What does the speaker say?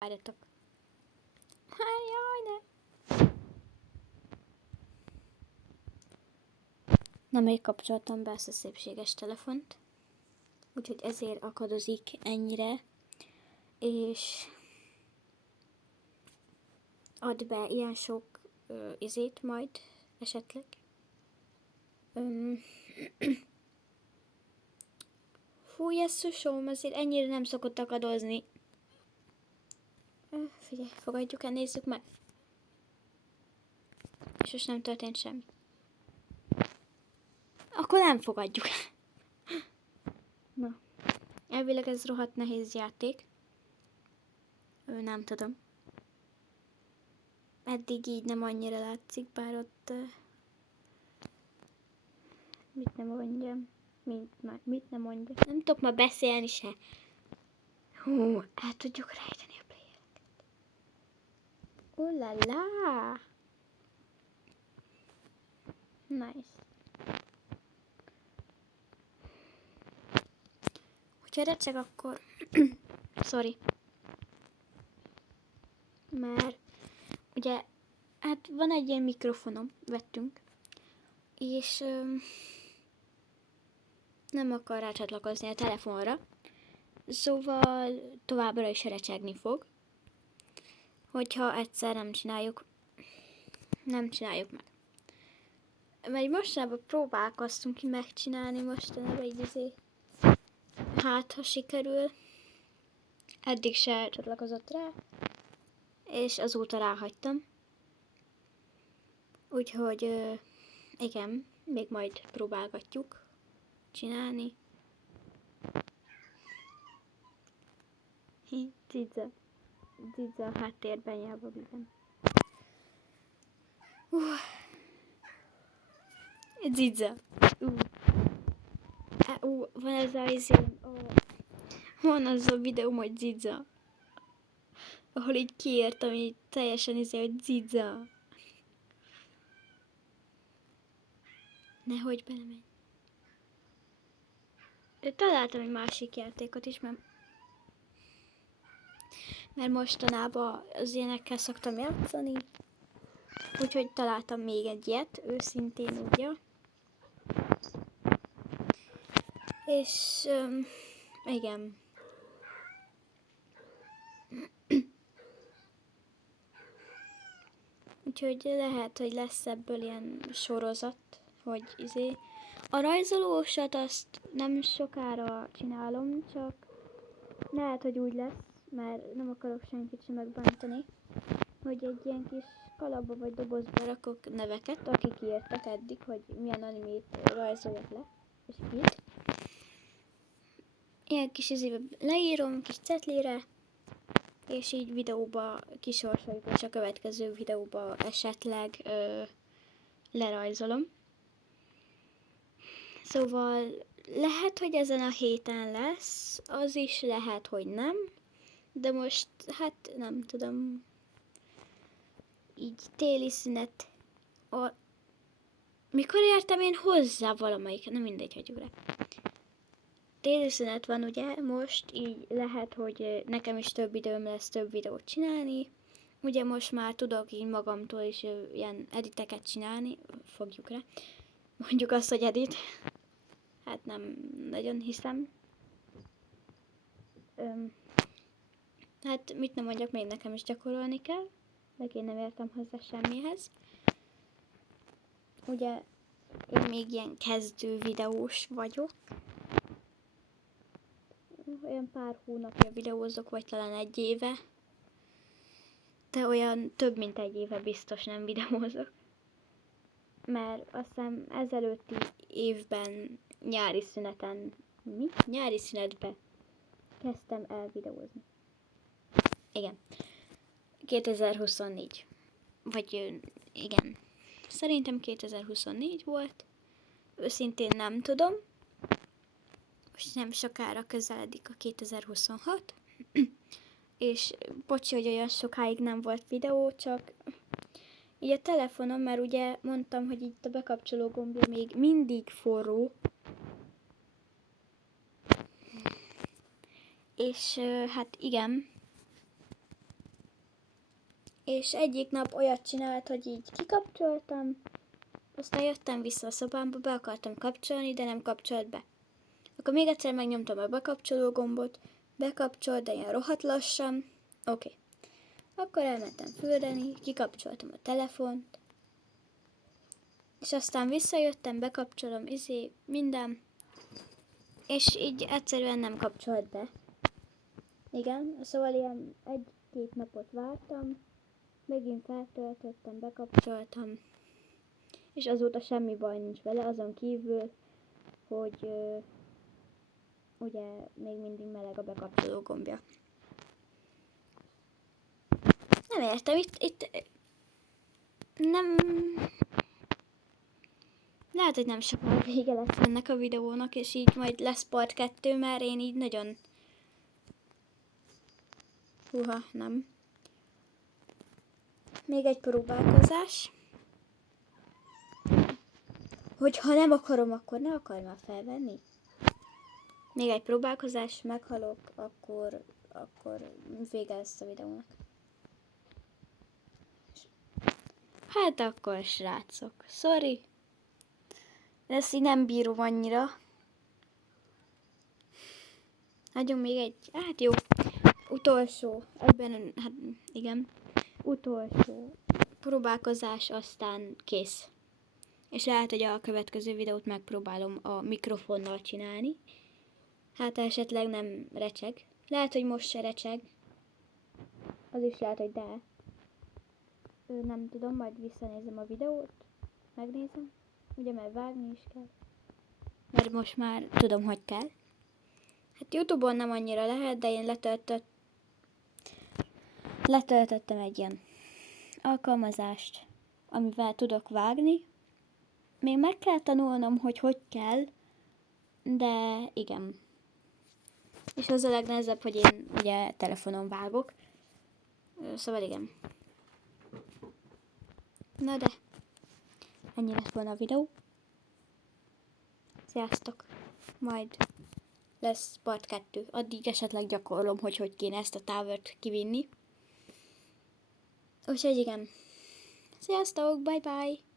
Várjatok. Jaj, ne. Nemrég kapcsoltam be ezt a szépséges telefont, úgyhogy ezért akadozik ennyire, és ad be ilyen sok izét majd esetleg. Fú, jesszusom, azért ennyire nem szokott akadozni. Figyelj, fogadjuk el, nézzük meg. És most nem történt semmi. Akkor nem fogadjuk. Na, elvileg ez rohadt nehéz játék. Nem tudom. Eddig így nem annyira látszik, bár ott... mit nem mondjam? Mit nem mondjam? Nem tudok ma beszélni se. Hú, el tudjuk rejteni a playereket. Ulala! Nice. Hogyha recseg, akkor... Sorry. Mert ugye, hát van egy ilyen mikrofonom, vettünk, és nem akar rácsatlakozni a telefonra, szóval továbbra is recsegni fog, hogyha egyszer nem csináljuk meg. Mert mostanában próbálkoztunk ki megcsinálni mostanában így azért, hát ha sikerül, eddig se csatlakozott rá, és azóta ráhagytam. Úgyhogy igen, még majd próbálgatjuk csinálni. Cica a háttérben járva igen. Cica. Van ez a van az a videóm, hogy Cica. Ahol így kiírtam, így teljesen hogy Cica. Nehogy belemenj. Találtam egy másik játékot is, mert mostanában az ilyenekkel szoktam játszani. Úgyhogy találtam még egy ilyet, őszintén ugye. És igen. Úgyhogy lehet, hogy lesz ebből ilyen sorozat, hogy a rajzolósat azt nem sokára csinálom, csak lehet, hogy úgy lesz, mert nem akarok senkit sem megbántani, hogy egy ilyen kis kalapba vagy dobozba rakok neveket, akik írtak eddig, hogy milyen animét rajzoljak le, és itt. Ilyen kis leírom, kis cetlire, és így videóba kisorsoljuk, és a következő videóba esetleg lerajzolom. Szóval lehet, hogy ezen a héten lesz, az is lehet, hogy nem, de most hát nem tudom, így téli szünet. Mikor értem én hozzá valamelyik, nem mindegy, hagyjuk rá. Téli szünet van ugye most, így lehet, hogy nekem is több időm lesz több videót csinálni. Ugye most már tudok így magamtól is ilyen editeket csinálni, fogjuk rá. Mondjuk azt, hogy edit. Hát nem nagyon hiszem. Hát mit nem mondjak, még nekem is gyakorolni kell. Meg én nem értem hozzá semmihez. Ugye én még ilyen kezdő videós vagyok. Olyan pár hónapja videózok, vagy talán egy éve. De olyan több mint egy éve biztos nem videózok. Mert azt hiszem ezelőtti évben nyári szünetben kezdtem el videózni. Igen. 2024. Vagy igen. Szerintem 2024 volt. Őszintén nem tudom. Most nem sokára közeledik a 2026. És bocsi, hogy olyan sokáig nem volt videó, csak így a telefonom, mert ugye mondtam, hogy itt a bekapcsoló gombja még mindig forró. És hát igen, És egyik nap olyat csinált, hogy így kikapcsoltam, aztán jöttem vissza a szobámba, be akartam kapcsolni, de nem kapcsolt be. Akkor még egyszer megnyomtam a bekapcsoló gombot, bekapcsolt, de ilyen rohadt lassan. Oké. Akkor elmentem fürdeni, kikapcsoltam a telefont, és aztán visszajöttem, bekapcsolom, minden, és így egyszerűen nem kapcsolt be. Igen, szóval ilyen 1-2 napot vártam, megint feltöltöttem, bekapcsoltam, és azóta semmi baj nincs vele, azon kívül, hogy ugye még mindig meleg a bekapcsoló gombja. Nem értem, itt nem... Lehet, hogy nem sokára vége lesz ennek a videónak, és így majd lesz part 2, mert én így nagyon... Húha, nem. Még egy próbálkozás. Hogyha nem akarom, akkor ne akarj már felvenni. Még egy próbálkozás, meghalok, akkor vége lesz a videónak. Hát akkor, srácok, sorry. Ezt így nem bírom annyira. Hagyjunk még egy, hát jó, utolsó, ebben, hát igen, utolsó próbálkozás, aztán kész. És lehet, hogy a következő videót megpróbálom a mikrofonnal csinálni. Hát esetleg nem recseg. Lehet, hogy most se recseg. Az is lehet, hogy de. Nem tudom, majd visszanézem a videót. Megnézem. Ugye, mert vágni is kell. Mert most már tudom, hogy kell. Hát YouTube-on nem annyira lehet, de én letöltöttem egy ilyen alkalmazást, amivel tudok vágni. Még meg kell tanulnom, hogy kell, de igen. És az a legnehezebb, hogy én ugye telefonon vágok. Szóval igen. Na de, ennyi lett volna a videó. Sziasztok! Majd lesz part 2. Addig esetleg gyakorlom, hogy kéne ezt a távört kivinni. Úgyhogy igen. Sziasztok! Bye bye!